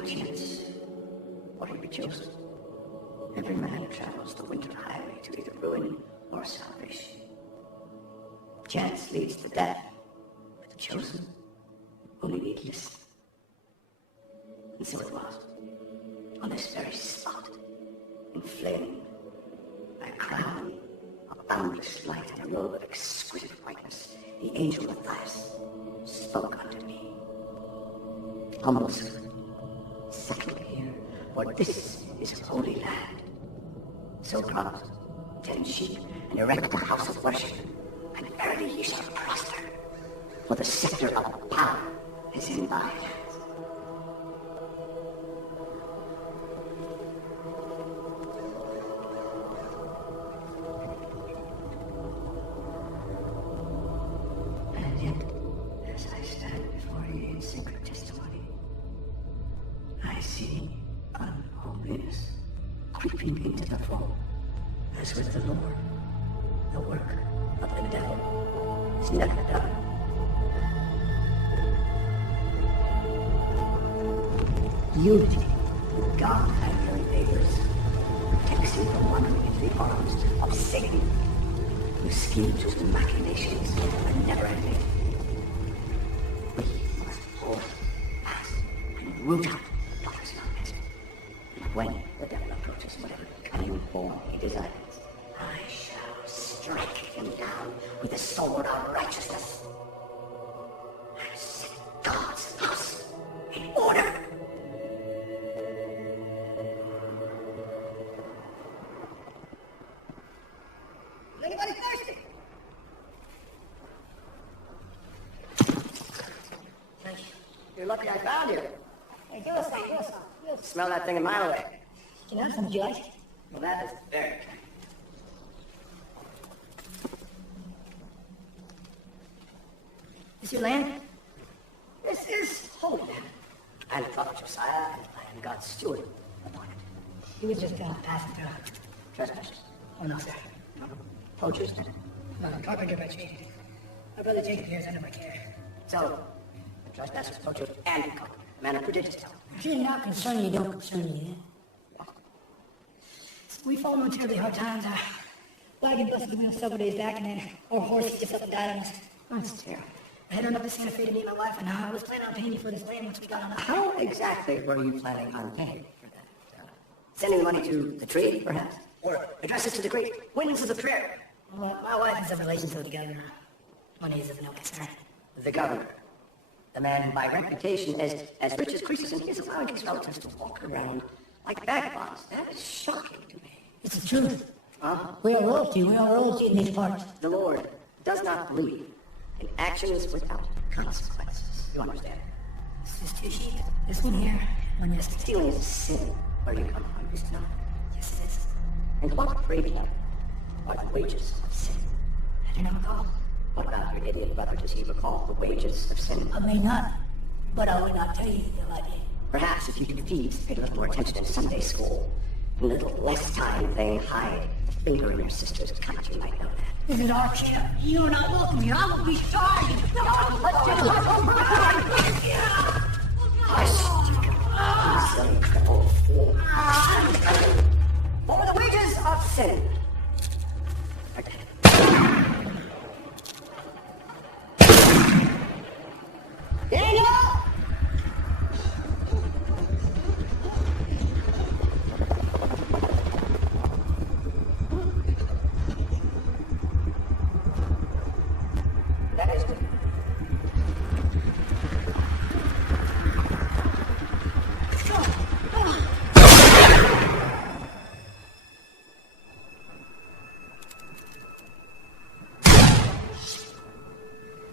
by chance, or he be chosen. Every man travels the winter highway to either ruin or salvation. Chance leads to death, but the chosen only need listen. And so it was, on this very spot, inflamed by a crown of boundless light and a robe of exquisite whiteness, the angel Matthias spoke unto me. Humble servant, settle here, for this is a holy land. So promise, tend sheep, and erect a house of worship, and verily ye shall prosper, for the scepter of power is in thy hands. And yet, as I stand before ye in sacred testimony, I see unholiness creeping into the fold, as with the Lord, the work of the devil is never done. Unity with God and your neighbors protects you from wandering into the arms of Satan, whose schemes and machinations are never ending. We must hold fast and root out what is not meant. And when the devil approaches whatever cunning form he desires, I shall strike him down with the sword of righteousness and set God's house in order. Anybody thirsty? Thank you. You're lucky I found you. Hey, give us some, give us some. Smell that thing a mile away. Can I have some, would you like? Well, that is very kind. Is your land? This is holy land. I am the prophet Josiah, and I am God's steward upon it. You were just passing through. Trespassers. Oh, no, sir. Poachers, then. No, carpenter by trade. My brother Jacob here is under my care. So, trespassers, poachers, and carpenter. Man of prodigious talent. If you're not concerned, you don't concern me, eh? We fought no terribly hard times. Our wagon busted the wheel several days back, and then our horse just up and died on us. That's terrible. I had enough to Santa Fe to meet my wife, and I was planning on paying you for this land once we got on the... How exactly were you planning on paying for that? Sending money to the tree, perhaps? Or addresses to the great winds of the prairie? Well, my wife has a relation to the governor. Money is of no concern. The governor. The man who, by reputation, is as rich as Croesus, and he is allowing his relatives to walk around like vagabonds. That is shocking to me. It's the truth. Uh-huh. We are royalty in these parts. The Lord does not believe in actions without consequences. You understand? This is two sheep. This one here, one yesterday. Stealing is a sin where you come from, is it not? Yes, it is. And what, pray be, are the wages of sin? I do not recall. What about your idiot brother? Does he recall the wages of sin? I may not, but I would not tell you that I did. Perhaps if you could please pay a little more attention in Sunday school, a little less time playing hide a finger in your sister's cunt, you might know that. This is our camp. You are not welcome here. I will be sorry. I silly crippled fool. For the wages of sin. Daniel! That is good.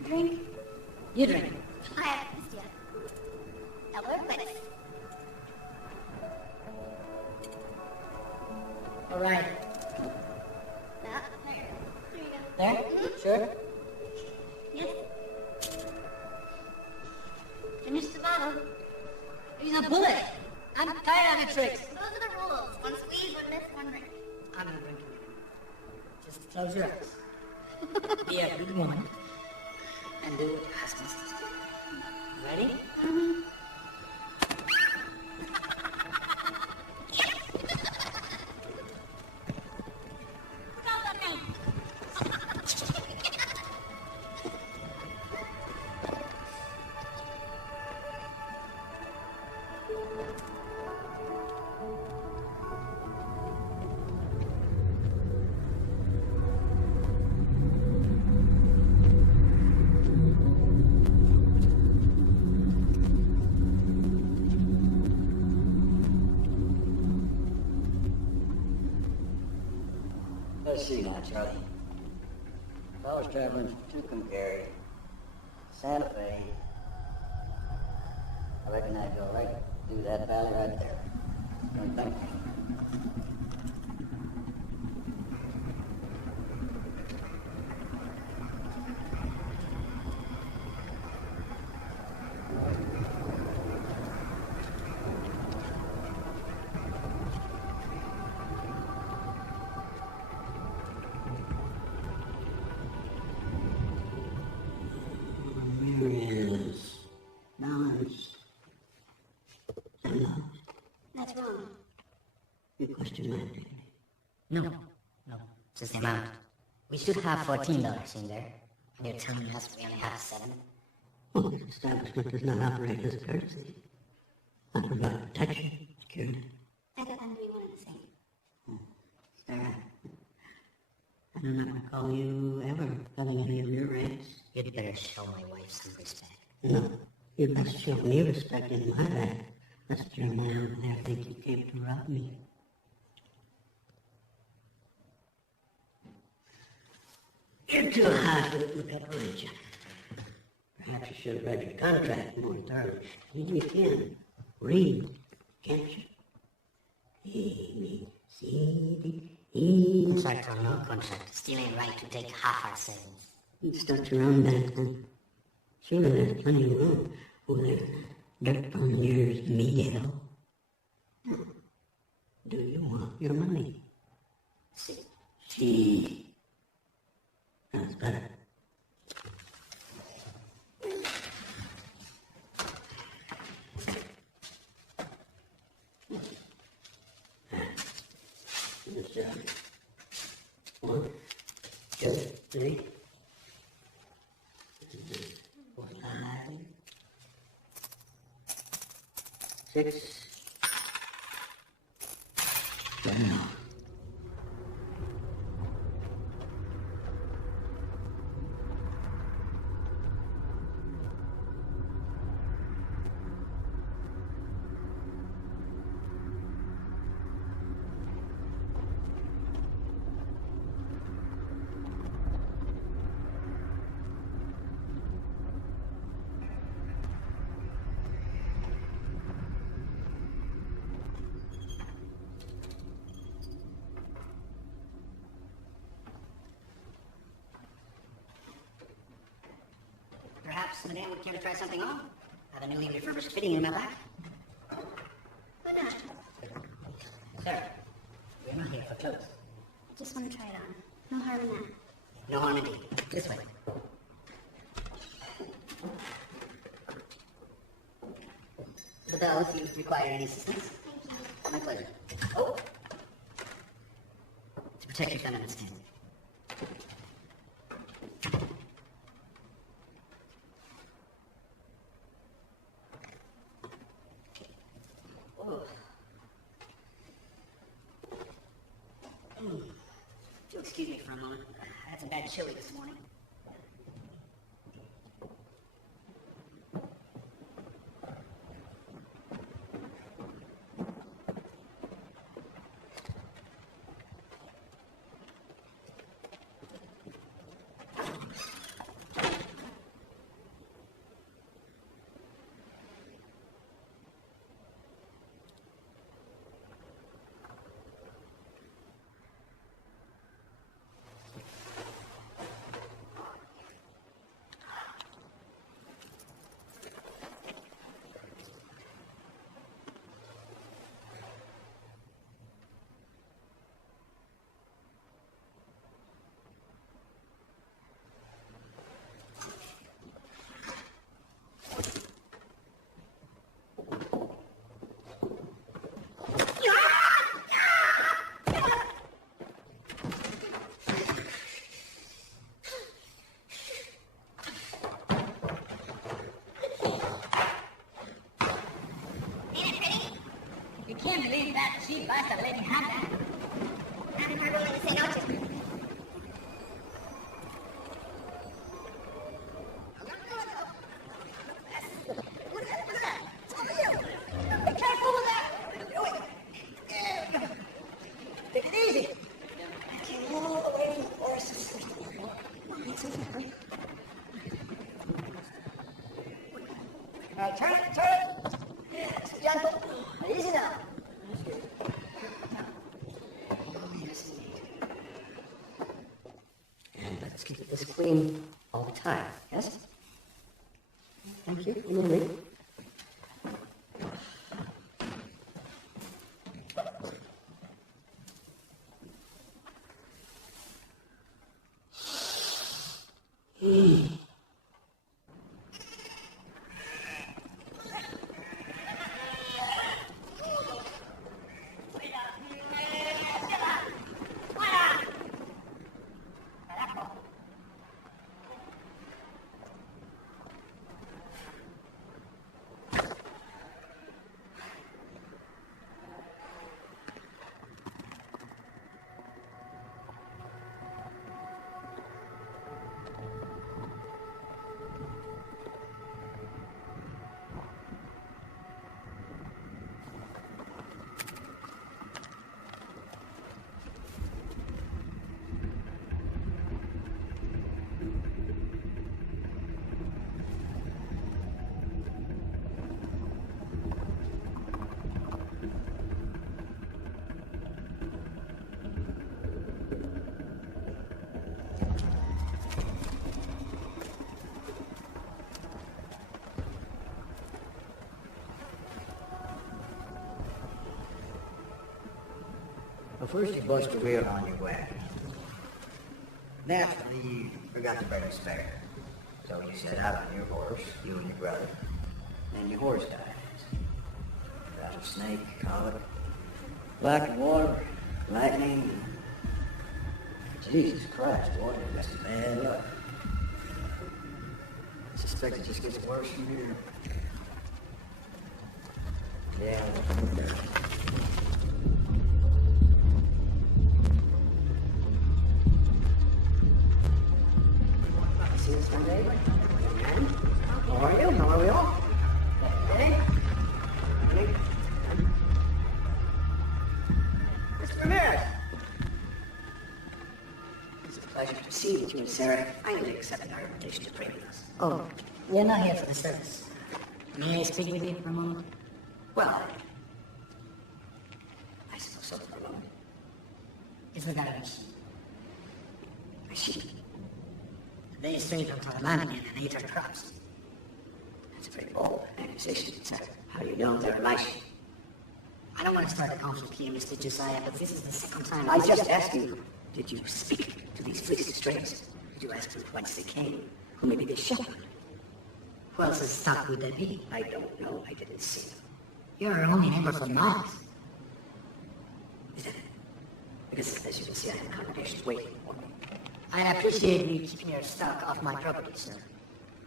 Drink? You drink. I haven't missed yet. Elder, lettuce. All right. There you go. There? Sure. Yes. Finish the bottle. He's a bullet. I'm tired of the tricks. Those are the rules. One squeeze, one miss, one drink. I'm not drinking it. Just close your eyes. Be a good woman. And do what you're supposed to do. Ready? Let's see now, Charlie. If I was traveling to Tucumcari, Santa Fe, I reckon I'd go right through that valley right there. Don't you think? That's wrong. You question that, didn't you? No, it's just the amount. We should have $14 in there. And you're telling us we only have 7? Well, this establishment does not operate as a courtesy. I provide protection, security. I thought I'm doing one and the same. Sarah, I do not recall you ever filling any of your rates. You'd better show my wife some respect. No, you best show me respect in my bag. Lest Jeremiah over there think you came to rob me. You're too hot to look up, aren't you? Perhaps you should have read your contract more thoroughly. You can. Read, can't you? Contract or no contract, still ain't right to take half our savings. You start your own bank then. Surely there's plenty of room over there. Dirt from the nearest Miguel. Do you want your money? See. That's better. One, two, three. 4, 5, 6, 7. Perhaps Madame would care to try something on? I have a newly refurbished fitting in my back. Why not? Sir, we're not here for clothes. I just want to try it on. No harm in that. No harm indeed. This way. The bell if you require any assistance. My pleasure. Oh! To protect your feminine stand. If you'll excuse me for a moment. I had some bad chili this morning. Can't believe that cheap bastard let me have that. I'm not willing to say no to it. Be careful with that. Take it easy. Okay. All right, turn it. Yes, gentle. Easy now. And let's keep this clean all the time, yes? Thank you. You may leave. Well, first you bust a wheel on your wagon. Naturally, you forgot to bring a spare. So you set out on your horse, you and your brother, and your horse died. Rattlesnake, colic, black water, lightning. Jesus Christ, boy, that's bad luck. I suspect it just gets worse from here. Yeah. See this one day? And how are you? How are we all? Ready? Ready? Mr. Ramirez. It's a pleasure to see you, Miss Sarah. I only accepted our invitation to pray with us. Oh, you're not here for the service. May I speak with you for a moment? Well, I suppose so for a moment. It's regarding us. I see. They strayed from our land and ate our crops. That's a very bold accusation, sir. How do you know they're my sheep? I don't want to start a conflict here, Mr. Josiah, but this is the second time I just asked you, did you speak to these fleecy strays? Did you ask them whence they came? Who may be this shepherd? Who else's stock would that be? I don't know. I didn't see them. You're our only neighbor for miles. Is that it? Because, as you can see, I have a congregation waiting for me. I appreciate you keeping your stock off my property, sir.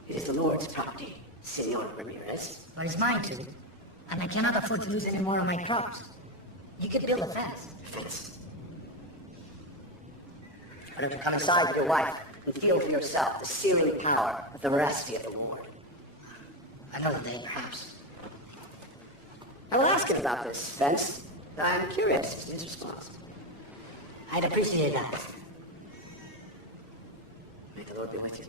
It is the Lord's property, Senor Ramirez. But it's mine too, and I cannot afford to lose any more of my crops. You could build a fence. Fence. Why don't you come inside with your wife and feel for yourself the searing power of the veracity of the Lord? Another day, perhaps. I will ask him about this fence. I'm curious as to his response. I'd appreciate that. May the Lord be with you.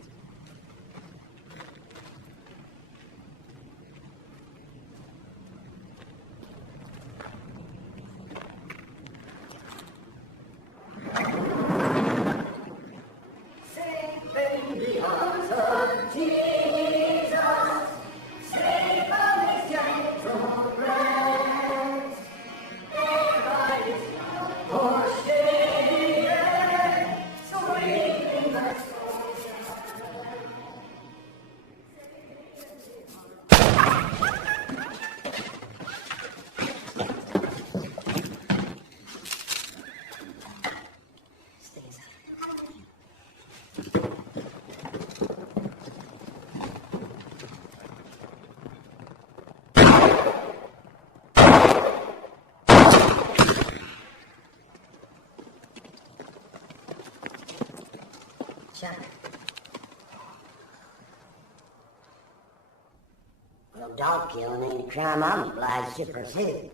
Well, dog killing ain't a crime I'm obliged to pursue.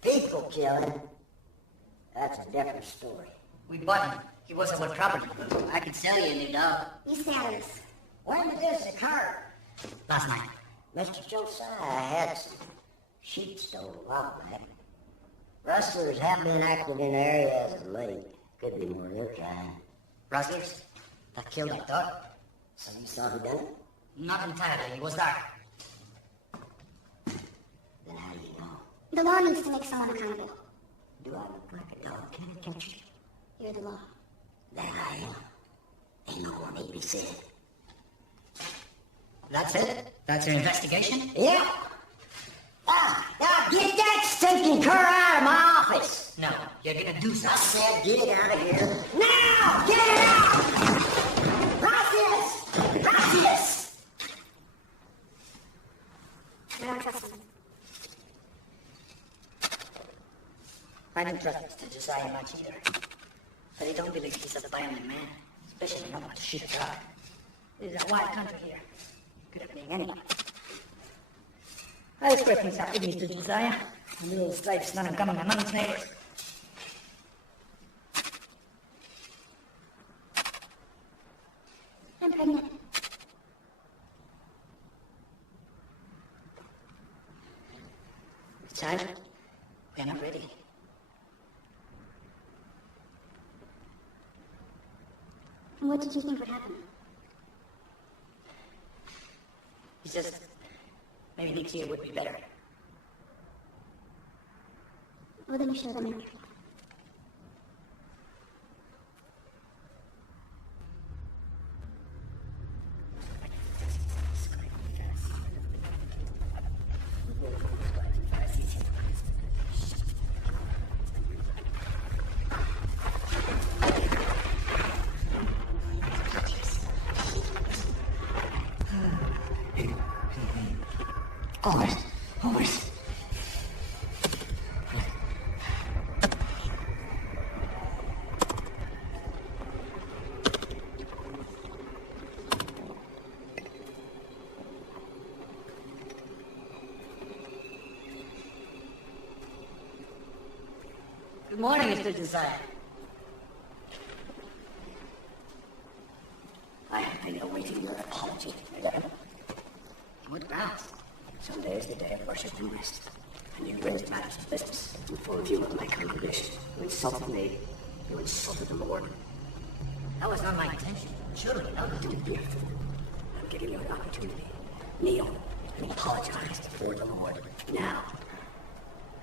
People killing, that's a different story. We bought him. He wasn't worth property. I could sell you a new dog. You sounds. When did this occur? Last night. Mr. Josiah had some sheep stolen while back. Rustlers have been active in the area as of late. Could be more of their kind. Rustlers? That killed our dog? So you saw who done it? Not entirely. It was dark. Then how do you know? The law needs to make someone accountable. Do I look like a dog can catcher? You're the law. That I am. Ain't no more need be said. That's it? That's your investigation? Yeah. Now get that stinking cur out of my office. No, you're gonna do I something. said get it out of here. Now! Get it out! Process! Process! I don't trust him. I don't trust Mr. Josiah much either. But I don't believe he's a violent man, especially not much to shoot a dog. This is a wild country here. Could have been anyone. I spread things out with Mr. Josiah. A little stripes not uncommon among his neighbors. I'm pregnant. Child, we're not ready. And what did you think would happen? It's just, maybe next year would be better. Well, then you show them everything. Almost. Good morning, Mr. Josiah. I have been awaiting your apology, madam. On what grounds? Sunday is the day of worship and rest, and you raised matters of business in full view of my congregation. You insulted me. You insulted the Lord. That was not my intention. Surely, no. Don't be a fool. I'm giving you an opportunity. Kneel and apologize before the Lord. Now.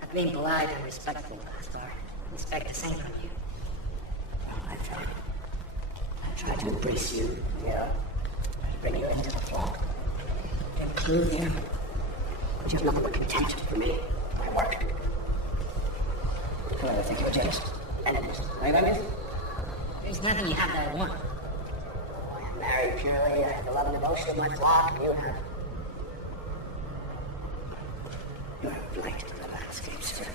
I've been polite and respectful, Pastor. I expect the same from you. Well, I tried to embrace you, yeah. Bring you into the flock. Include you. But you have nothing but contempt for me, my work. I think you're jealous. Enemies. Right, enemies? There's nothing you have that I want. I am married purely. I have the love and devotion of my flock, and you have... You have blighted the landscape, sir.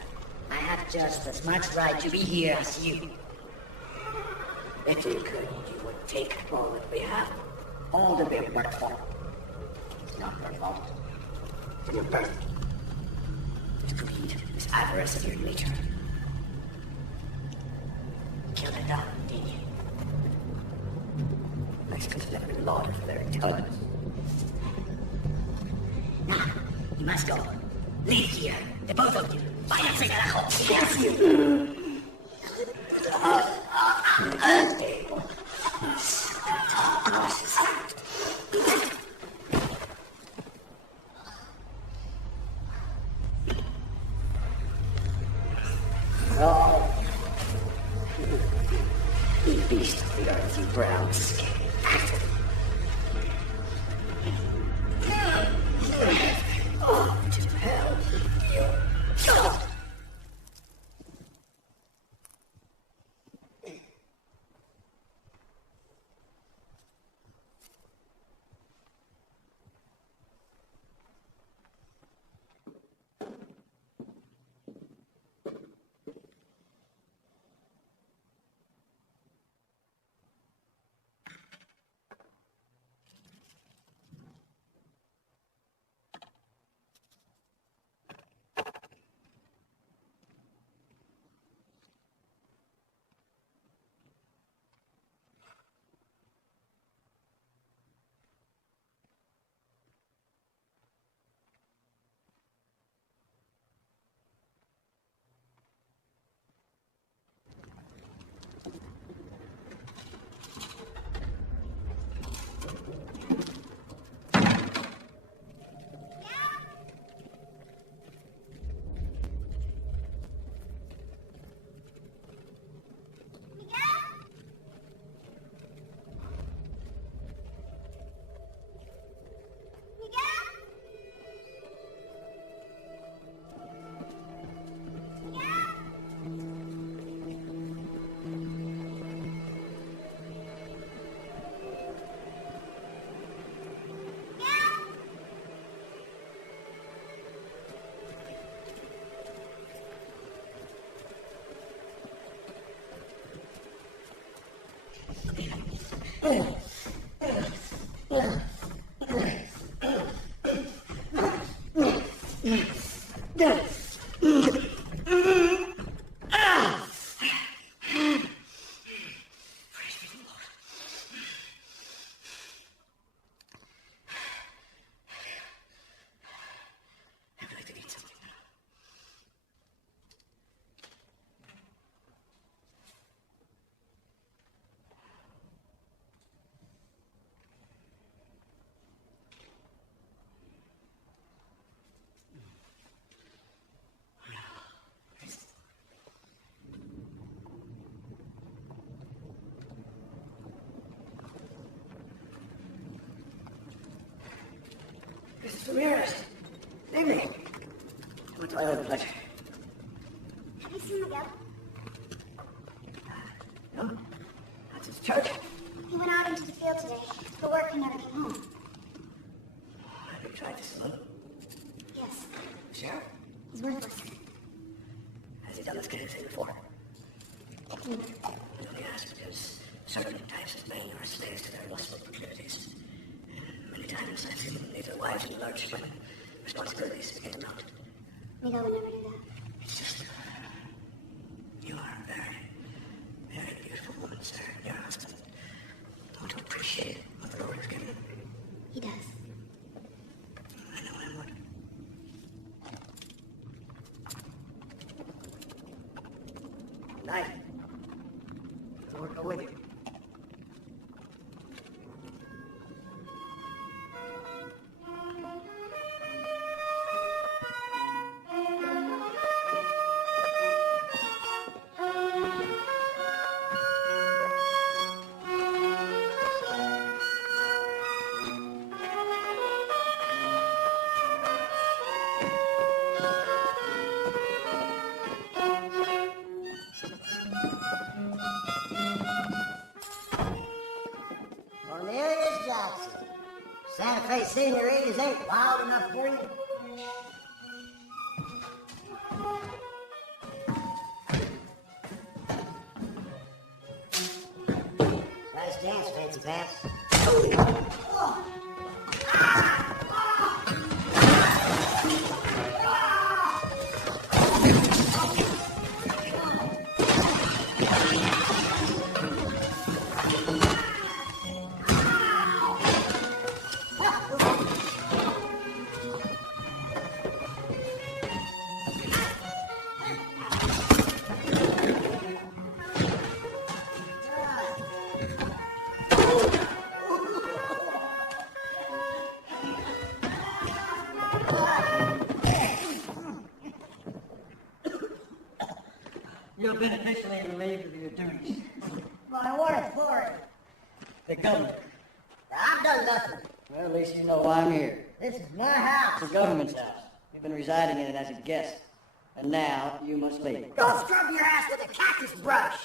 I have just as much right to be here as you. If you could, you would take all that we have. All that we have worked for. It's not your fault. It's your birth. This greed, this avarice of your nature. Kill the dog, did you? Mexicans never been lauded for their intelligence. Now, you must go. Leave here. The both of you. Váyanse, carajo. Yes, you. Oh, you beast of the earth, you brown skin. Oh, to hell. You. Mrs. Ramirez. Evening. What's my own pleasure? Have you seen Miguel? No? That's his church. He went out into the field today. For work, he never came home. Have you tried this alone? Yes, Sheriff? he's worthless. Has he done this kind of thing before? I only ask because certain types of men are slaves to their lustful proclivities. And many times I've seen them leave their wives in the lurch when responsibilities begin to mount. Miguel would never do that. It's just... You are a very, very beautiful woman, sir. Your husband. Don't you appreciate what the Lord has given him? He does. I know I would. Night. The Lord go with you. Cornelius Jackson. Santa Fe senioritas ain't wild enough for you? Nice dance, fancy pants. You're beneficially relieved of your duties. My what for it? The government. I've done nothing. Well, at least you know why I'm here. This is my house. It's the government's house. You've been residing in it as a guest. And now you must leave. Don't scrub your ass with a cactus brush.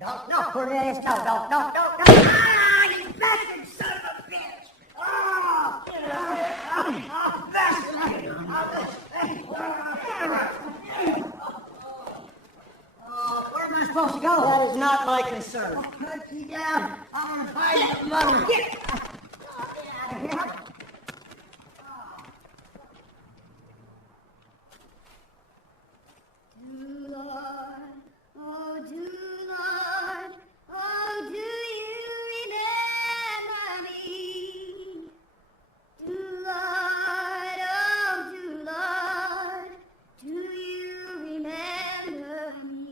No, Cornelius, no. Ah, you bastard son of a bitch! Oh, bastard! Oh, where am I supposed to go? That is not my concern. Cut you down. I'm gonna find your mother. Get out of here. Do Lord, oh do Lord, oh do you remember me? Do Lord, oh do Lord, do you remember me?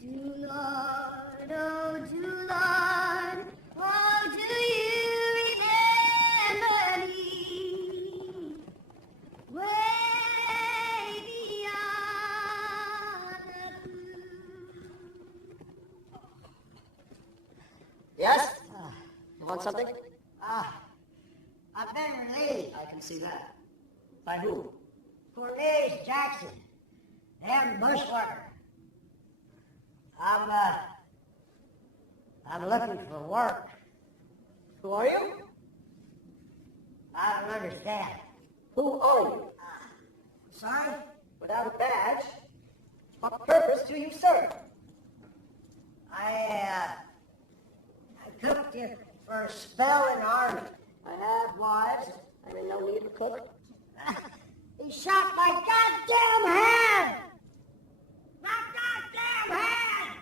Do Lord, oh do Lord, oh do you remember me? Way beyond the blue. Yes? You want something? I've been relieved. I can see that. By who? Cornelius Jackson. Damn bushwhacker. I'm looking for work. Who are you? I don't understand. Who are you? Sorry? Without a badge, what purpose do you serve? cooked you for a spell in the army. I have wives. I mean, no need to cook. He shot my goddamn hand! My goddamn hand!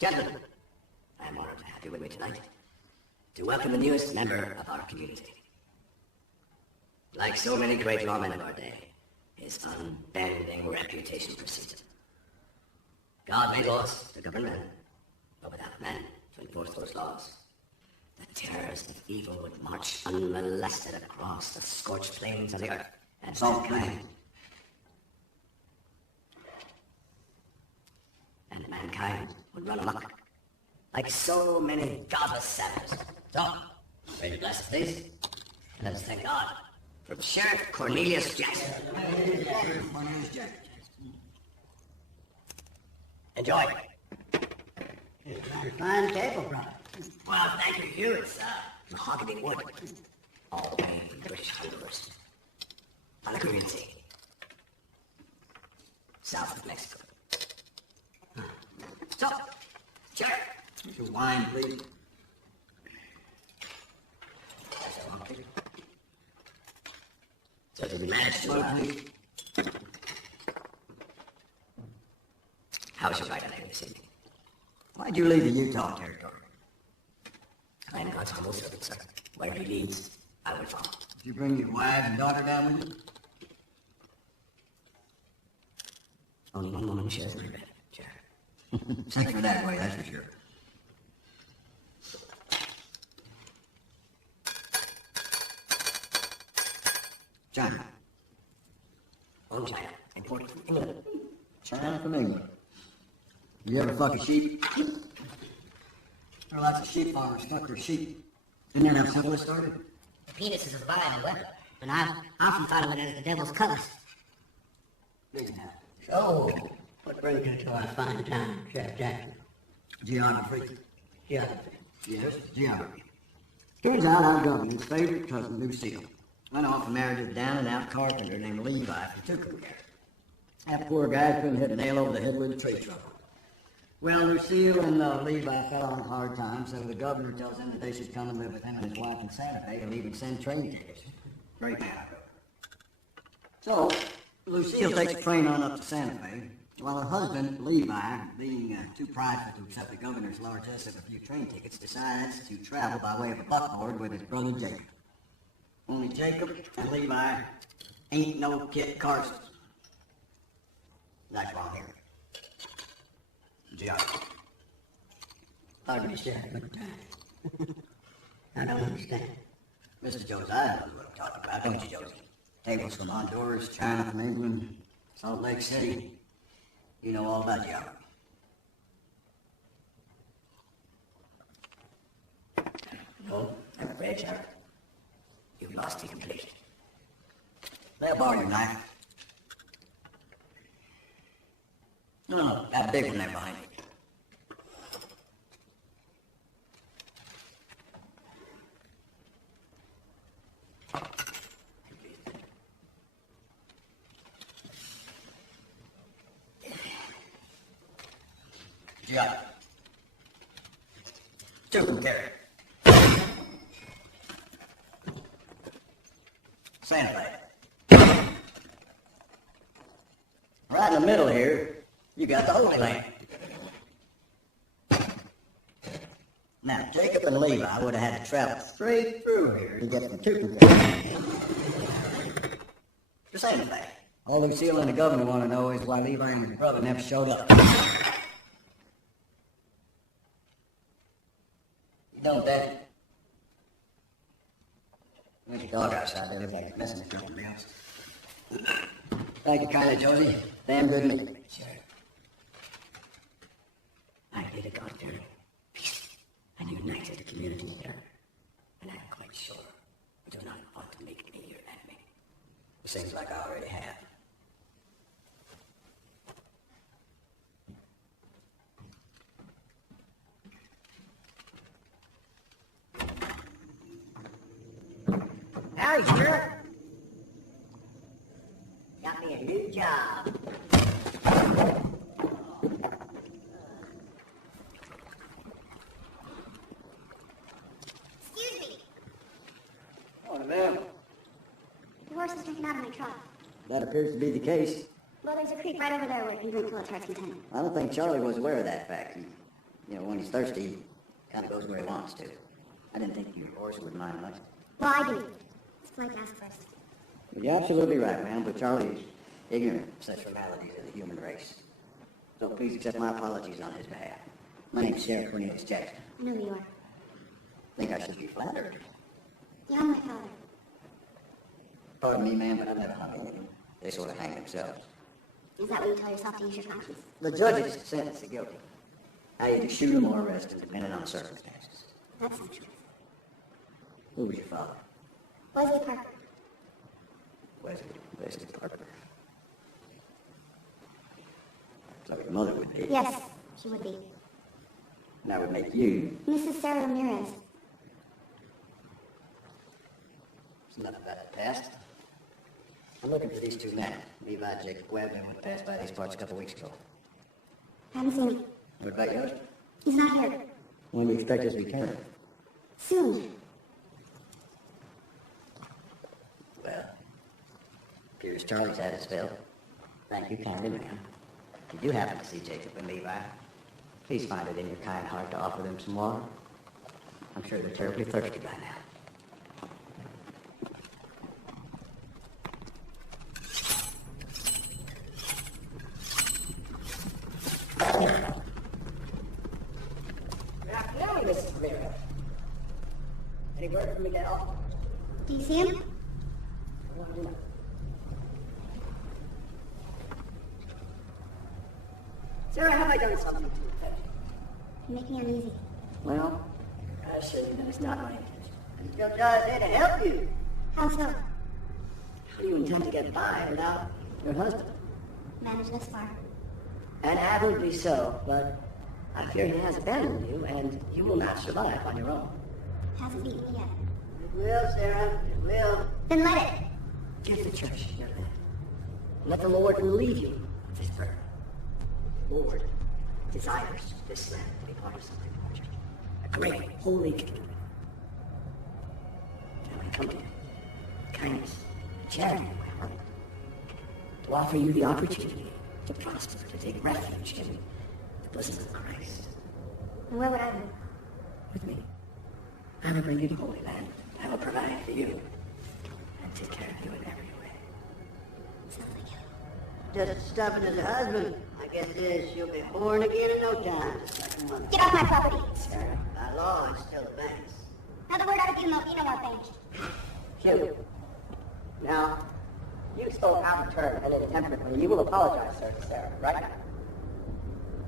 Gentlemen, I am honored to have you with me tonight to welcome the newest member of our community. Like so many great lawmen of our day, his unbending reputation precedes him. God made laws to govern men, but without men to enforce those laws, the terrors of evil would march unmolested across the scorched plains of the earth, and mankind would run amok, like so many godless savages. So, raise your glasses, please, and let us thank God for Sheriff Cornelius Jackson. Enjoy. Fine tablecloth. Well, thank you, Hugh. It's mahogany wood, all the way from British Honduras, on the community, south of Mexico. So, Sheriff, Some wine, please. so did we manage to, how was your ride out here this evening? Why'd you leave the Utah territory? I am God's humble servant, sir. Where he leads, I will follow. Did you bring your wife and daughter down with you? Only one woman shares my bed, Sheriff. Safer that way, that's for sure. China. On China, imported from England. China from England. You ever fuck a sheep? There are lots of sheep farmers fuck their sheep. Isn't that how syphilis started? The penis is a vile weapon, and I've often thought of it as the devil's cutlass. So, what brings you to our fine town, Sheriff Jackson? Geography. Geography. Yes, geography. Turns out I'm Government's favorite cousin, Lucille. Went off and married a down-and-out carpenter named Levi from Tucumcari. That poor guy couldn't hit a nail over the head with a tree trouble. Well, Lucille and Levi fell on hard times, so the governor tells them that they should come and live with him and his wife in Santa Fe and even send train tickets. Great man. So, Lucille takes a train on up to Santa Fe, while her husband, Levi, being too prideful to accept the governor's largesse of a few train tickets, decides to travel by way of a buckboard with his brother Jacob. Only Jacob and Levi ain't no Kit Carsons. That's why I'm here. Joe. How do you say I don't understand. Mr. Josiah knows what I'm talking about, don't you, Josie? Tables from Honduras, China from England, Salt Lake City. You know all about geography. No, I'm afraid, sir. You've lost it completely. They'll borrow your knife. No, that big one there behind you. Yeah. Two there. Santa Fe. Right in the middle here, you got the Holy Land. Now, Jacob and Levi would have had to travel straight through here to get from Tucumcari to Santa Fe. All Lucille and the governor want to know is why Levi and his brother never showed up. You don't, Dad? There's a dog outside there. Looks like it's messing with something else. Thank you kindly, Josie. Damn good meat. Sure. I did a God there. Peace and united the community there. And I'm quite sure you do not want to make me your enemy. It seems like I already have. Howdy, Sheriff. Got me a new job. Excuse me. Morning, ma'am. The horse is drinking out of my trough. That appears to be the case. Well, there's a creek right over there where it can drink till its heart's content. I don't think Charlie was aware of that fact. You know, when he's thirsty, he kind of goes where he wants to. I didn't think your horse would mind much. Well, I do. It's like ask first. But you're absolutely right, ma'am, but Charlie is ignorant of such formalities of the human race. So please accept my apologies on his behalf. My name's Sheriff Cornelius Jackson. I know who you are. I think I should be flattered. Yeah, I'm my father. Pardon me, ma'am, but I've never hung anyone. They sort of hang themselves. Is that what you tell yourself to use your conscience? The judges sentence the guilty. I either shoot him or arrest him, depending on the circumstances. That's not true. Who was your father? Wesley Parker. Wesley Parker. So your mother would be. Yes, she would be. And I would make you. Mrs. Sarah Ramirez. It's nothing about the past. I'm looking for these two men. Levi Jacob Webb, and went past by these parts a couple weeks ago. Haven't seen him. What about yours? He's not here. When do we expect his return? Soon. Well, appears Charlie's had his fill. Thank you kindly, ma'am. If you do happen to see Jacob and Levi, please find it in your kind heart to offer them some water. I'm sure they're terribly thirsty by now. Afternoon, Mrs. Ramirez. Any word from Miguel? Do you see him? Sarah, have I done something to offend you? You make me uneasy. Well, I assure you that it's not my intention. I'm still just here to help you. How so? How do you intend to get by without your husband? Manage this far. And admirably so, but I fear he has abandoned you, and you will not survive on your own. Hasn't beaten me yet. It will, Sarah. It will. Then let it. Give the church your land. Let the Lord relieve you This bird, Lord, desires this land to be part of something larger. A great, holy kingdom. And I come to you, kindness, charity in my heart, to offer you the opportunity to prosper, to take refuge in the bosom of Christ. And where would I live? With me, I will bring you to Holy Land. I will provide for you and take care of you in every way. Sounds like you. Just stopping as a husband. I guess it is. You'll be born again in no time, just like a mother. Get off my property. Sarah, By law, it's still the bank's. Now the word out of you know our page. Hugh. Now, you spoke out of turn and intemperately. You will apologize, sir, to Sarah, right now.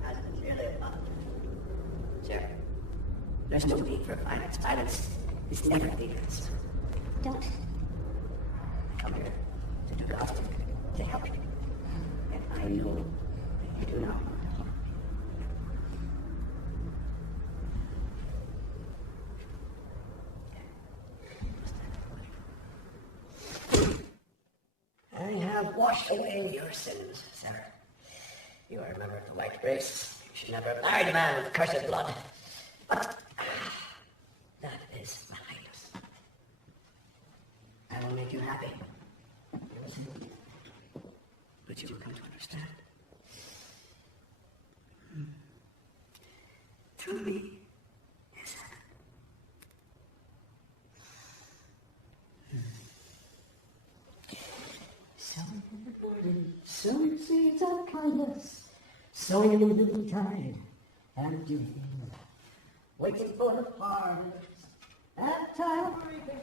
I sincerely apologize. Sarah, there's no need for violence. Violence is never dangerous. Don't. I come here to do God's work, to help you. And I know that you do not. I have washed away your sins, Sarah. You are a member of the white race. You should never have married a man with cursed blood. But that is behind us. I will make you happy. But you will come to understand. Through me is heaven. Sowing in the garden, sowing seeds of kindness, sowing in the middle tide, and doing waiting for the harvest, and time of reaping.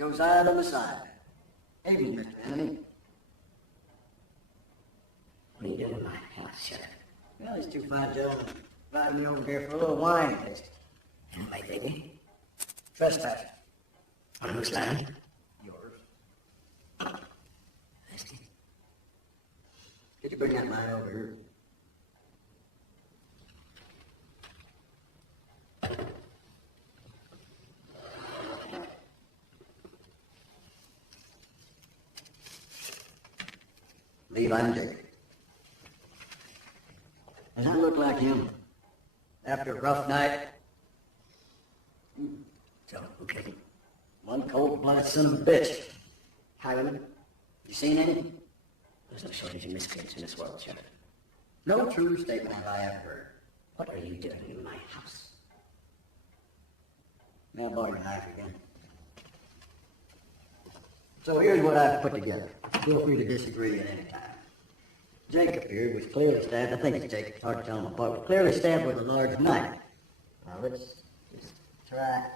Josiah the Messiah. Evening, Mr. Anthony. What are you doing in my house, Sheriff? Well, these two fine gentlemen invited me over here for a little wine tasting. And my baby? Trespassing. On whose land? Yours. I see. Did you bring that wine over here? Levi and Jacob. Does that look like him? After a rough night? So, who killed him? One cold-blooded son of a bitch. Highwayman, you seen any? There's no shortage of miscreants in this world, Sheriff. No true statement have I ever heard. What are you doing in my house? May I borrow your knife again? So here's what I've put together. Feel free to disagree at any time. Jacob here was clearly stabbed. I think it's Jacob. It's hard to tell him apart. Was clearly stabbed with a large knife. Now let's just try.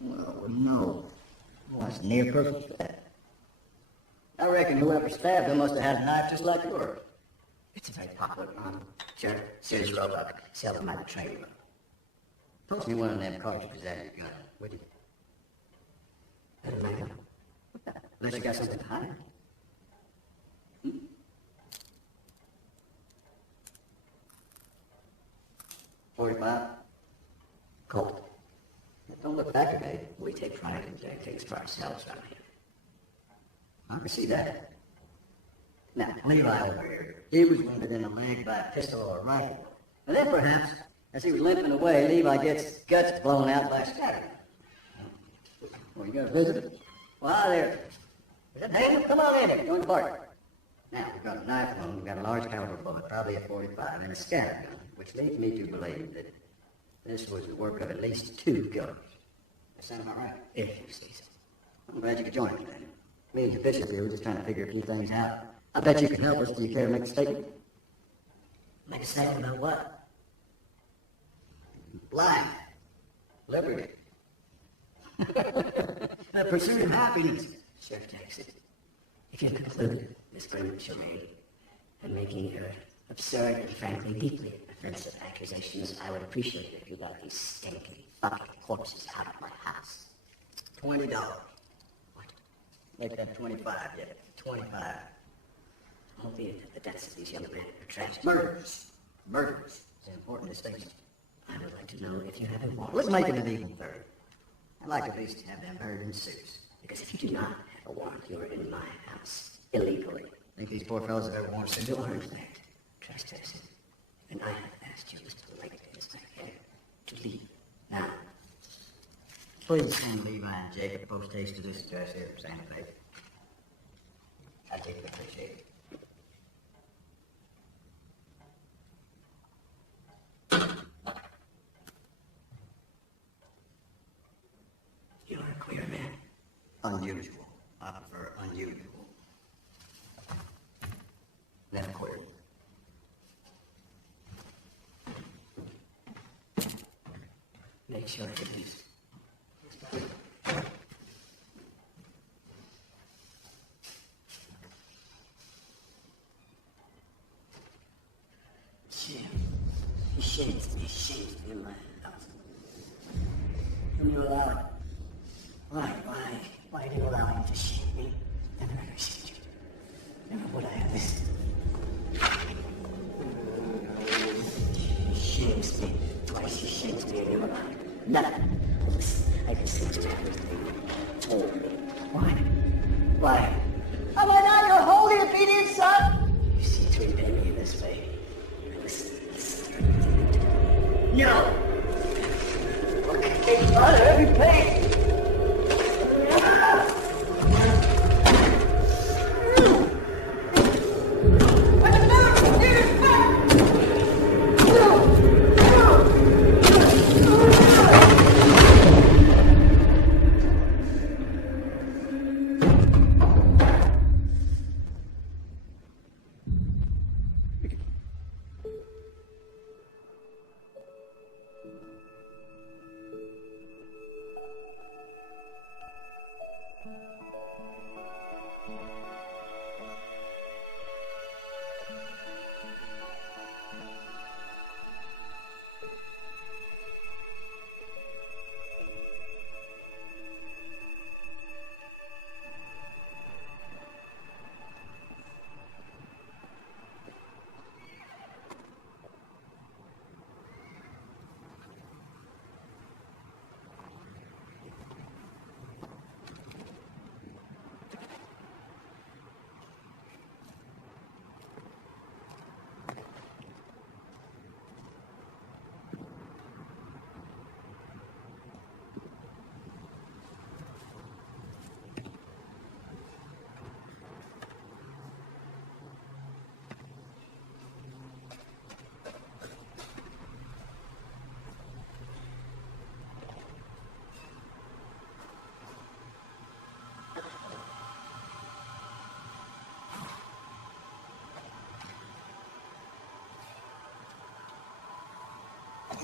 Well, no. Well, that's near perfect stab. I reckon whoever stabbed him must have had a knife just like yours. It's a very popular Sheriff, serious roebuck, seldom by the trade. Toss me one of them cartridges out of your gun, would you? Better than my gun. Unless you got something to hide. 45? Colt. Don't look back at me. We take pride in doing things for ourselves around here. I can see that. Now, Levi over here, he was wounded in the leg by a pistol or a rifle. And then perhaps, as he was limping away, Levi gets guts blown out by a scatter. Well, you got a visitor? Well, hi there. Is that David? Come on in here. Join the party. Now, we've got a knife and we've got a large caliber bullet, probably a 45, and a scatter gun, which leads me to believe that this was the work of at least 2 killers. That sound about right? If you say so. I'm glad you could join me then. Me and the bishop here were just trying to figure a few things out. I bet you could help us. Do you care to make a statement? Make a statement about what? Life. Liberty. The pursuit of happiness. Sheriff Jackson, if you conclude this premature raid and making your absurd and frankly deeply offensive accusations, I would appreciate it if you got these stinking fucking corpses out of my house. $20. What? Make that 25, yeah. 25. Albeit that the deaths of these young men are tragic. Murders. Murders. It's an important distinction. I would like to know if you have a warrant. Let's make it an even third. I'd like at least to have them buried in suits. Because if you do not have a warrant, you are in my house illegally. Think these poor fellows have ever worn a suit? You are in fact trespassing. And I have asked you, Mr. Lakers, I care to leave now. Please send Levi and Jacob post haste to this address here in Santa Fe. I deeply appreciate it. You are a queer man. Unusual. I prefer unusual. Then queer. Make sure it is. Shame. He shames me in my house. And you allow it. Why do you allow him to shame me? Never understood you. Never would I have this. He shames me. Twice he shames me and you're alive. Nothing. I can see to everything you told me. Why? Am I not your holy obedient son? You see to repay me in this way. Listen. No. It's utter every pain.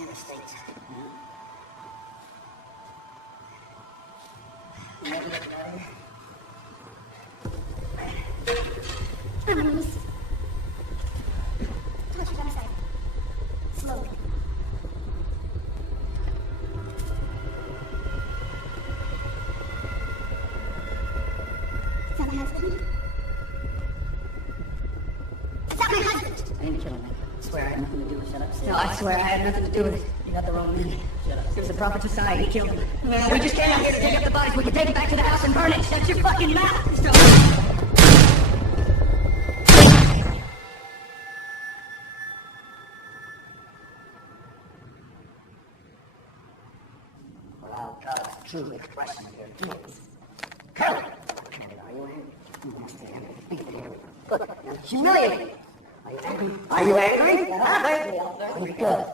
interstates. Touch it on the side. Slowly. Is that my husband? Is that my husband? I didn't kill him. I swear I had nothing to do with it. Shut up, Sid. No, I swear I had nothing to do with it. You got the wrong man. Shut up. It was the prophet society. He killed him. We just came out here to take up the bodies. We can take it back to the house and burn it. Shut your fucking mouth. Well, I'll try to truly express your feelings. Colonel! Are you angry? Look, you're humiliating. Are you angry? Are you angry? Good.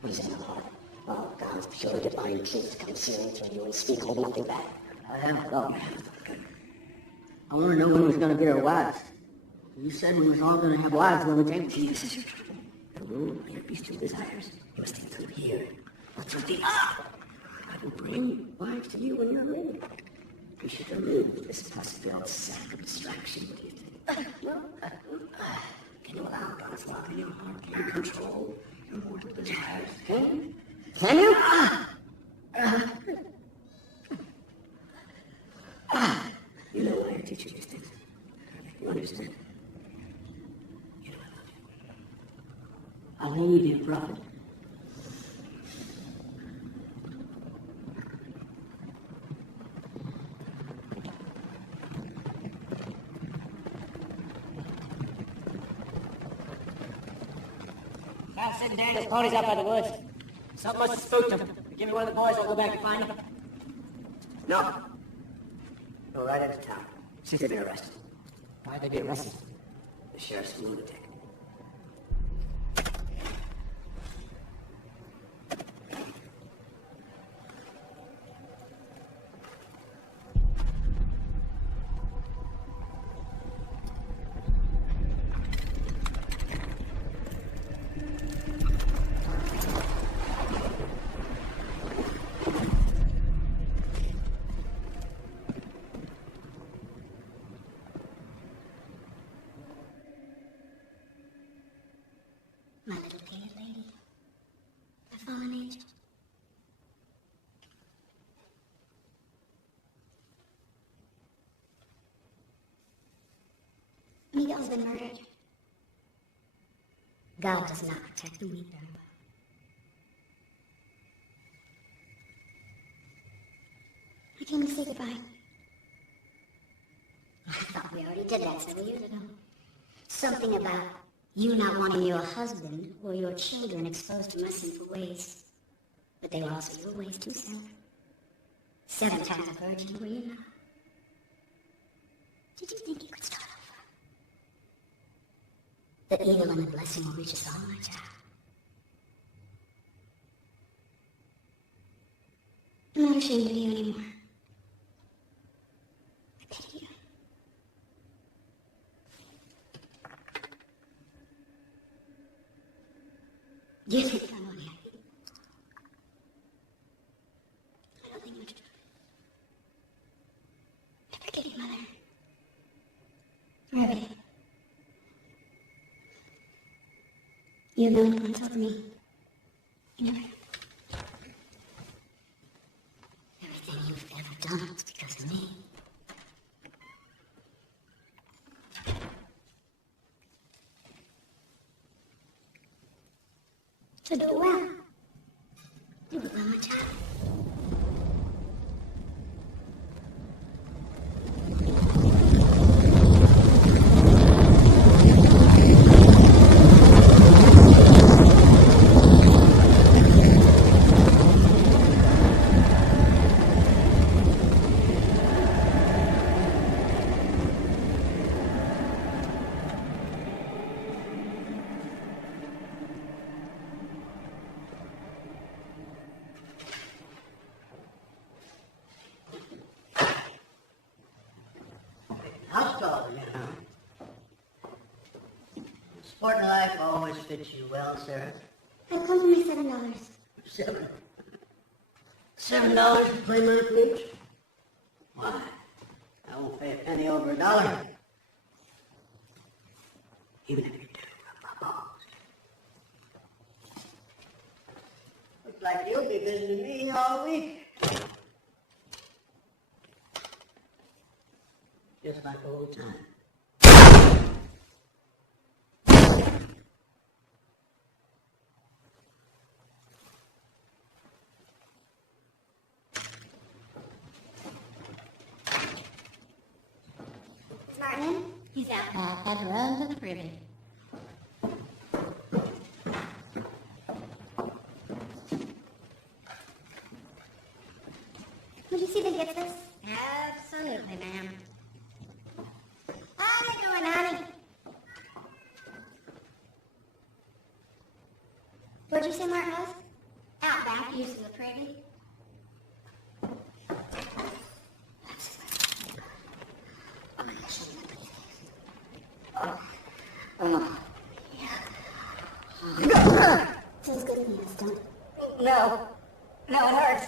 What is that? Oh, God's pure divine truth comes searing through you and speak, hold nothing back. I have thought. I want to know when we're going to get our wives. You said we was all going to have wives when we came to you. This is your trouble. The rule of your bestial desires. You must think through here. Not through the I will bring wives to you when you're ready. You should remove this pus-filled sack of distraction. What do you think? Can you allow God's love in your heart? Can you control your mortal desires? Can you? You know why I teach you these things. You understand? You know I love you. I need you, prophet. Found Sid and Daniel's ponies out by the woods. Something must have spooked them. Give me one of the boys, I'll go back and find them. No. Go right into town. Since they've been arrested. Why'd they be arrested? The sheriff's a lunatic. My little painted lady. The fallen angel. Miguel's been murdered. God does not protect the weak. I came to say goodbye. I thought we already did that several years ago. Something about you not wanting your husband or your children exposed to my sinful ways. But they were also your ways too, Sarah. 7 times a virgin, were you not? Did you think you could start over? The evil and the blessing will reach us all, my child. I'm not ashamed of you anymore. I pity you. You think I'm unhappy? I don't think much of it. I forgive you, Mother. Forever. You have no influence over me. You never have. Everything you've ever done was because of me. So do well. Do well, my child. Sport life always fits you well, Sarah. I've come for my $7. $7 to play my pitch? Why? I won't pay a penny over $1. Even if you do, I propose. Looks like you'll be visiting me all week. Just like old times. Martin, he's out back. Had to run to the privy. Would you see the get this? Absolutely, ma'am. How you doing, honey? What'd you say Martin was? Out back, using the privy. Feels good in this, don't it? No. No, it hurts.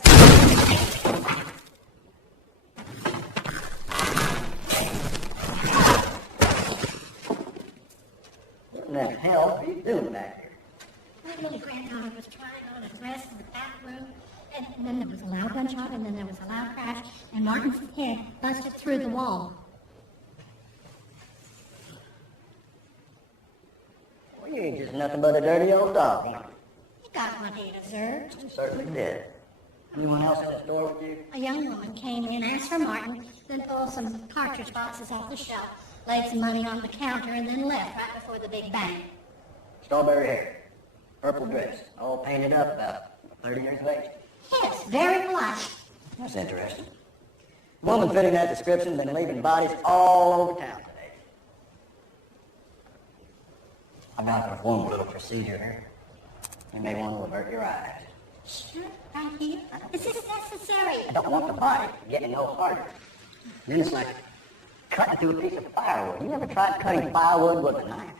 What the hell are you doing back here? My little granddaughter was trying on a dress in the back room, and then there was a loud gunshot, and then there was a loud crash, and Martin's head busted through the wall. Well, you ain't just nothing but a dirty old dog, ain't you? He got what he deserved. You certainly did. Anyone else in the store with you? A young woman came in, asked for Martin, then pulled some cartridge boxes off the shelf, laid some money on the counter, and then left right before the big bang. Strawberry hair, purple dress, all painted up about 30 years of age. Yes, very polite. That's interesting. Woman fitting that description been leaving bodies all over town today. I'm going to perform a little procedure here. You may want to avert your eyes. Sure, thank you. Is this necessary? I don't want the body getting no harder. Then it's like cutting through a piece of firewood. You ever tried cutting firewood with a knife?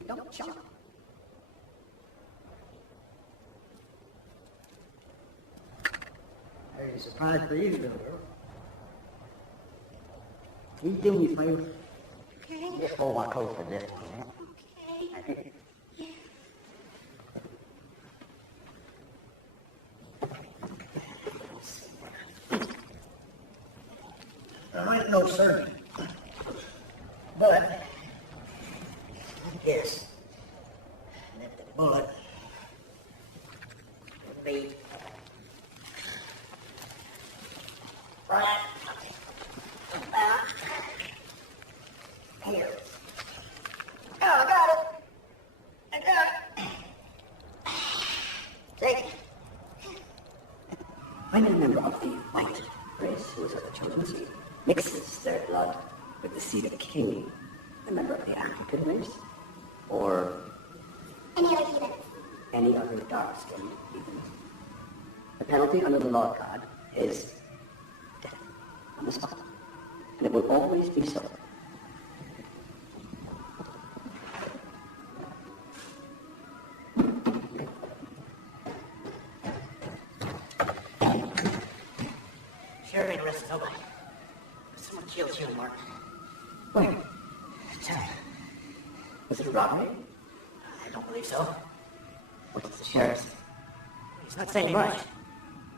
You don't chop. There's a surprise for you, little girl. Can you do me a favor? Okay. Just hold my coat for this one, yeah? Okay. I ain't no surgeon, but I guess that the bullet would be right about here. Oh, I got it. I got it. See? When a member of the white race who is of the chosen seed mixes their blood with the seed of a king, a member of the African race, or Any other heathen? any other dark-skinned heathen, the penalty under the law code is death on the spot, and it will always be so. Sure ain't arrested nobody. Someone killed you, Martin. Where? Tell me. Was it a robbery? I don't believe so. What does the sheriff say? He's not saying much.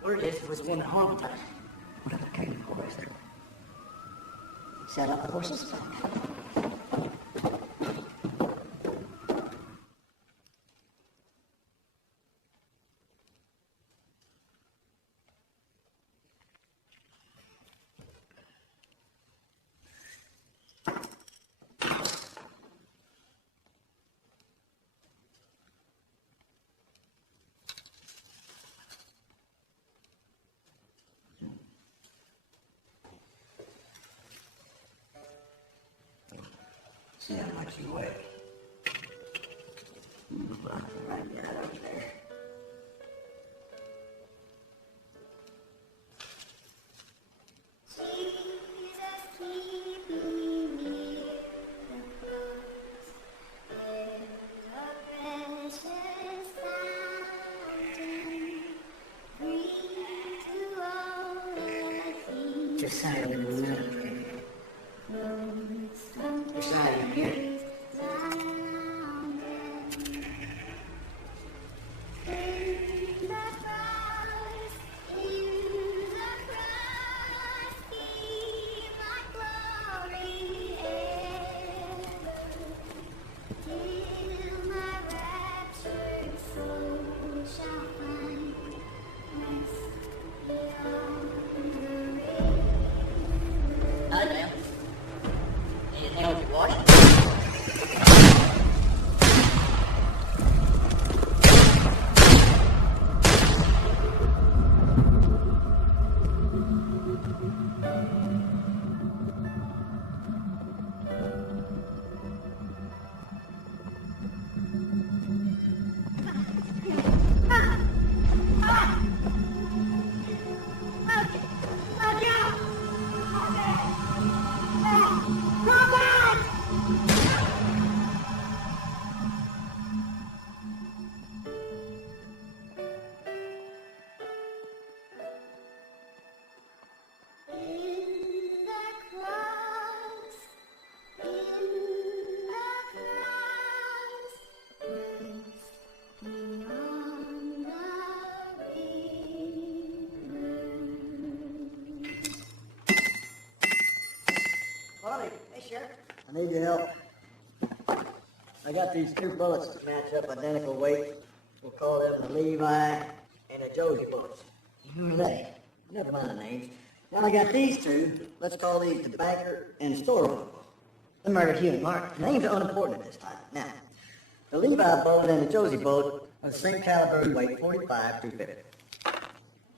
Word is there was a woman harmed by it. What other kind of horse there? Set up the horses? See how much you weigh. Right down up there. Jesus, keep me near the cross. your side of the military. Your side of here. Hi, ma'am. Need help with washing? Harley, hey, Sheriff. I need your help. I got these two bullets that match up identical weight. We'll call them the Levi and the Josie bullets. Who are they? Never mind the names. Now I got these two. Let's call these the banker and the store owner. The murdered Hugh and Mark. Names are unimportant at this time. Now, the Levi bullet and the Josie bullet are the same caliber and weight, 45 250.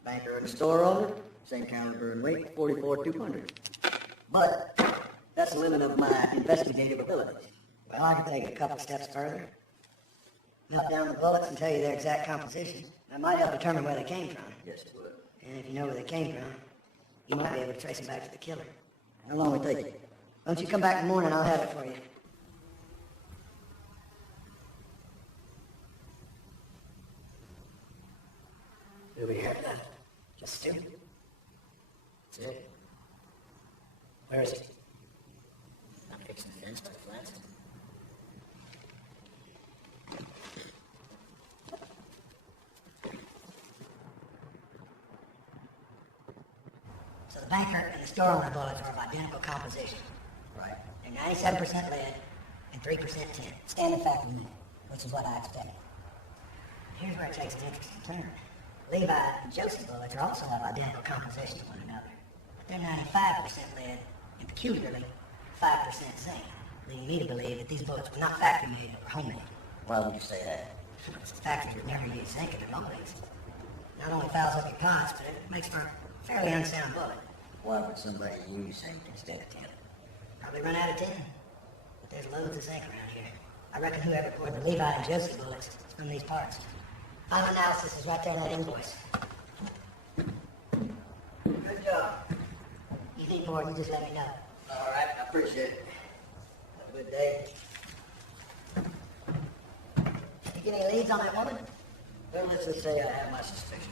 Banker and the store owner, same caliber and weight, 44 200. But that's the limit of my investigative abilities. Well, I can take it a couple steps further. Melt down the bullets and tell you their exact composition. That might help determine where they came from. Yes, it would. And if you know where they came from, you might be able to trace them back to the killer. How long will it take you? Don't you come back in the morning, I'll have it for you. Do we have that? Just two. That's it. Where is he? I'm fixing the fence by the flats. So the banker and the store owner bullets are of identical composition. Right. They're 97% lead and 3% tin. Standard factory metal, which is what I expected. Here's where it takes an interesting turn. Levi and Josie bullets are also of identical composition to one another. But they're 95% lead and peculiarly 5% zinc, leading me to believe that these bullets were not factory made or homemade. Why would you say that? It's the factories that never use zinc in their moldings. Not only fouls up your pots, but it makes for a fairly unsound bullet. Why would somebody use zinc instead of tin? Probably run out of tin. But there's loads of zinc around here. I reckon whoever poured the Levi and Josie bullets is from these parts. Final analysis is right there in that invoice. Good job. You need more, you just let me know. All right, I appreciate it. Have a good day. You get any leads on that woman? Well, let's just say I have my suspicions.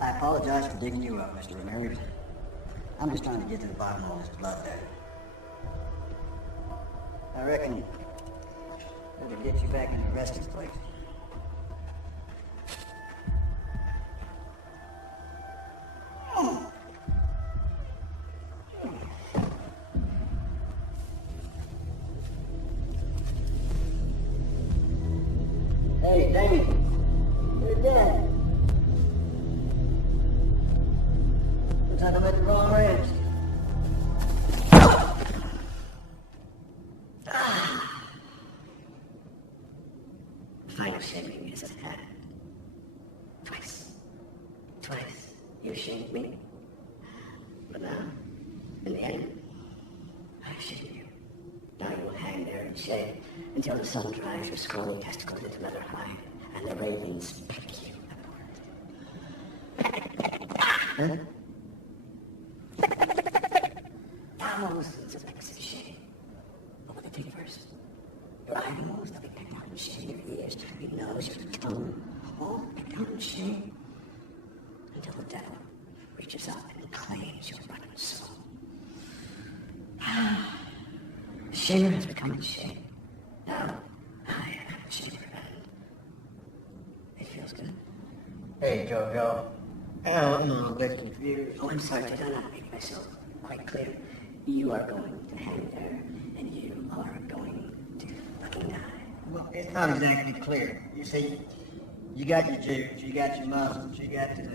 I apologize for digging you up, Mr. Ramirez. I'm just trying to get to the bottom of all this blood there. I reckon we can get you back in your resting place. Hey, Damien! You're dead! Looks like I made the wrong ribs. Twice. You shamed me. But now, in the end, I shame you. Now you will hang there in shame until the sun dries your scrawny testicles into leather hide and the ravens pick you apart. Huh? Camels is a mix of shame. But what they take first? Your eyeballs, they'll be picked out in shame. Your ears, your nose, your tongue, all picked out in shame. Until the devil reaches up and claims your rotten soul. The shamer has become ashamed. Now, I am a shamer, and it feels good. Hey, Jojo. I'm a little bit confused. Oh, I'm sorry, did I not make myself quite clear? You are going to hang there, and you are going to fucking die. Well, it's not exactly clear. You see, you got your Jews, you got your Muslims, you got the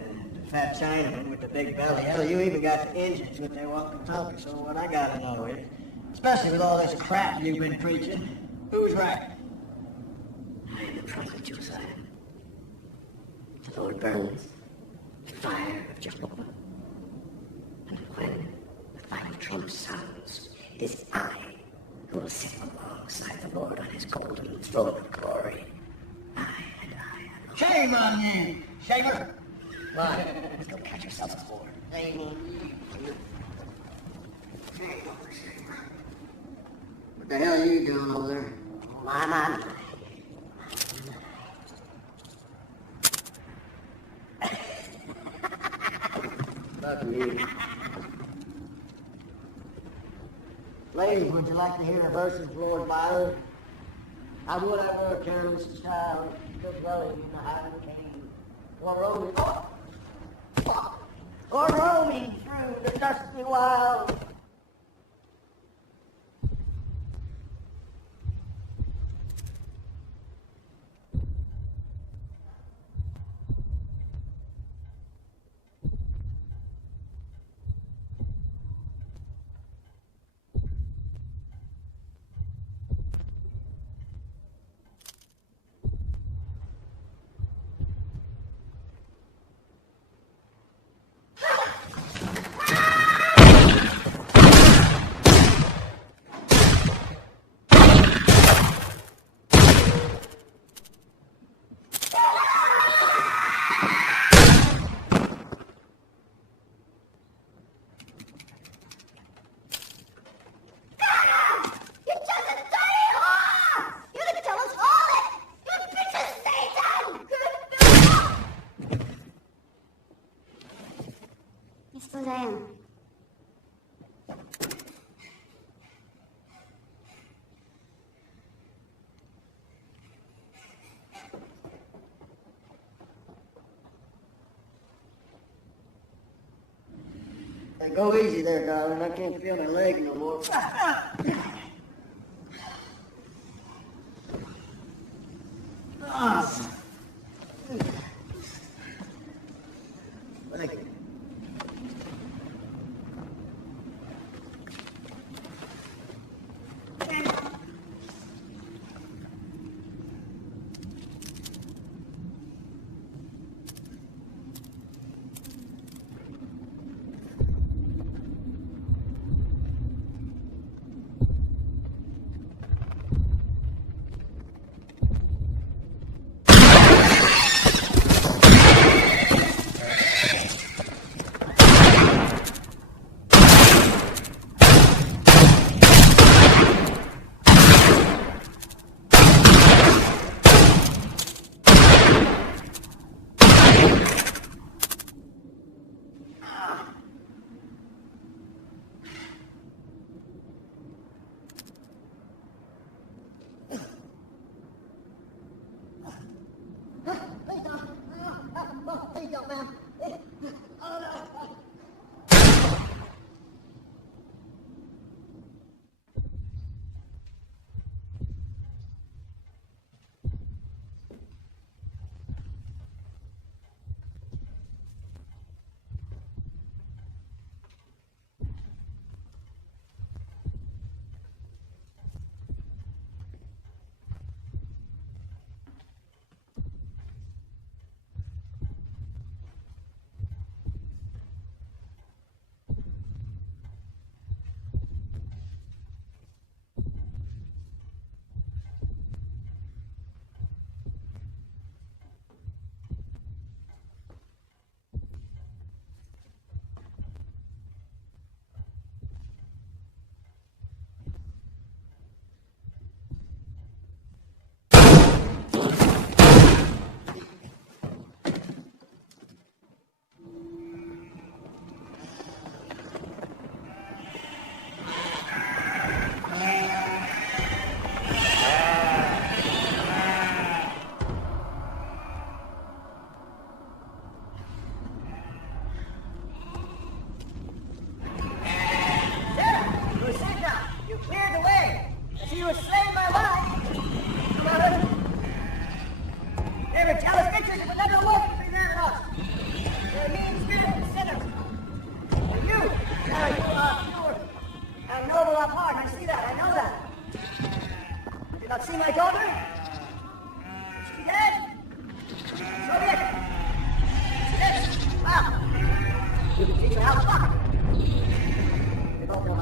fat Chinaman with the big belly. Hell, you even got the Indians with their walkie-talkie. So what I gotta know is, especially with all this crap you've been preaching, who's right? I am the prophet Josiah. The Lord burns the fire of Jehovah. And when the final trump sounds, it is I who will sit alongside the Lord on his golden throne of glory. I alone. Shame on you, shamer! Why? Let's go catch yourself a whore. What the hell are you doing over there? My. Fuck you. Ladies, would you like to hear a verse of Lord Byron? I would I were a careless child, still dwelling in the hiding cave, or roaming through the dusty wild. I suppose I am. Hey, go easy there, darling. I can't feel my leg no more. Thank you.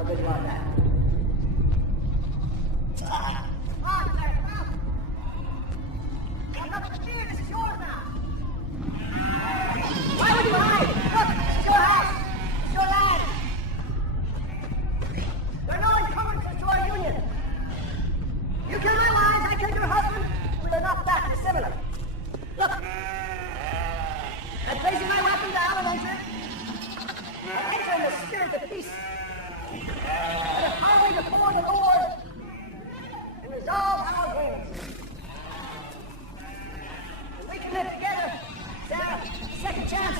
good you like that? This is yours now. Why would you hide? Look, it's your house. It's your land. There are no encumbrances to our union. You killed my wives, I killed your husband. We're not that dissimilar. Look. I'm placing my weapon down and enter. I enter in the spirit of peace. And a highway before the Lord. And resolve our gains. We can live together, Sarah. Second chance.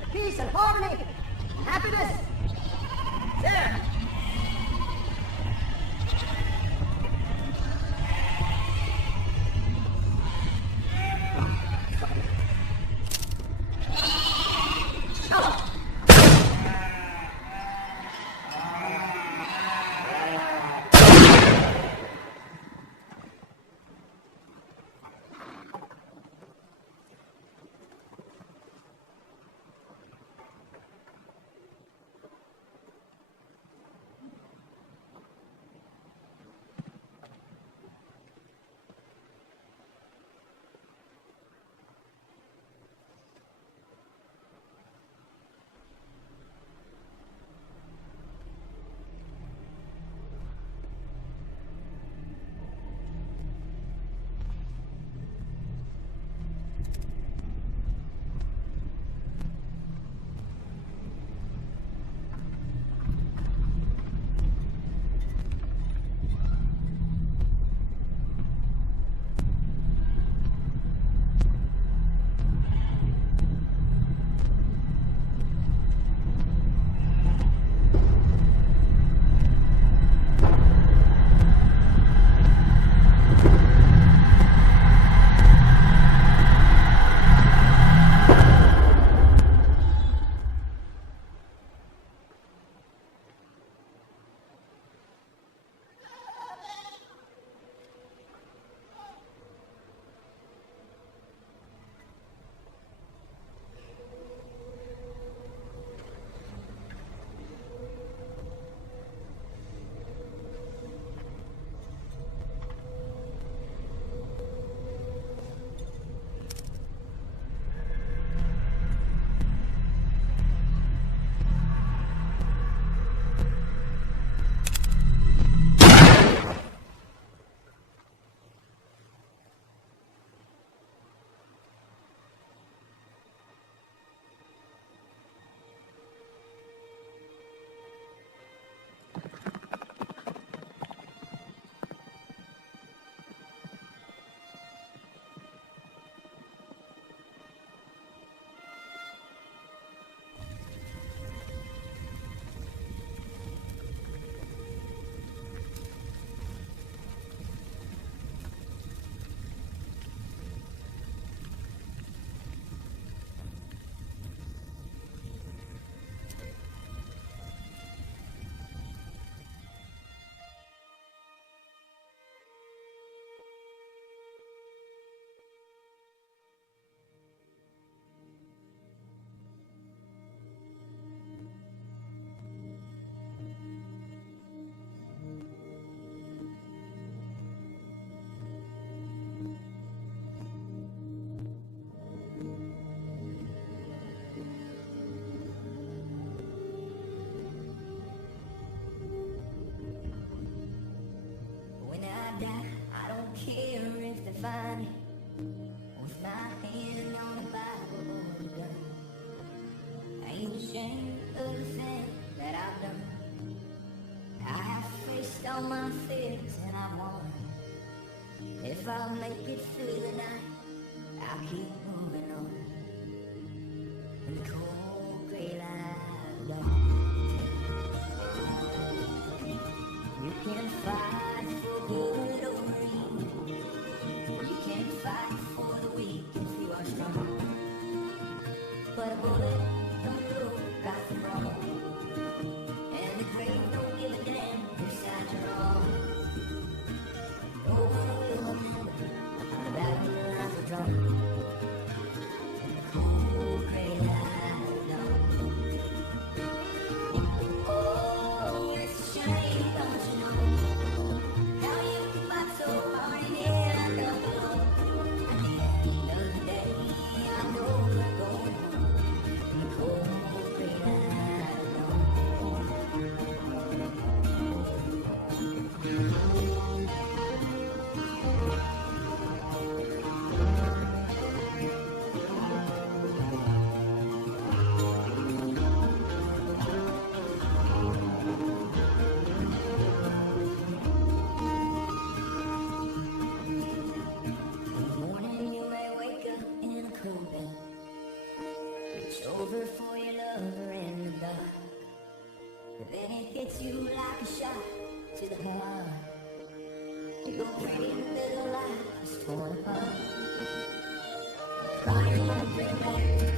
For peace and harmony and happiness. Sarah. find it with my hand on the Bible or the gun. I ain't ashamed of the thing that I've done. I have faced all my fears and I won. If I make it through the night, I'll keep moving on. In the cold gray light of dawn. You can fight for good or evil. You can fight for the weak if you are strong. But a bullet don't go right from wrong. And the grave don't give a damn whose side you're on. No one will remember the battle line. over for your lover in the dark. Then it hits you like a shot to the heart. Your pretty little life is torn apart. Crying on a bring back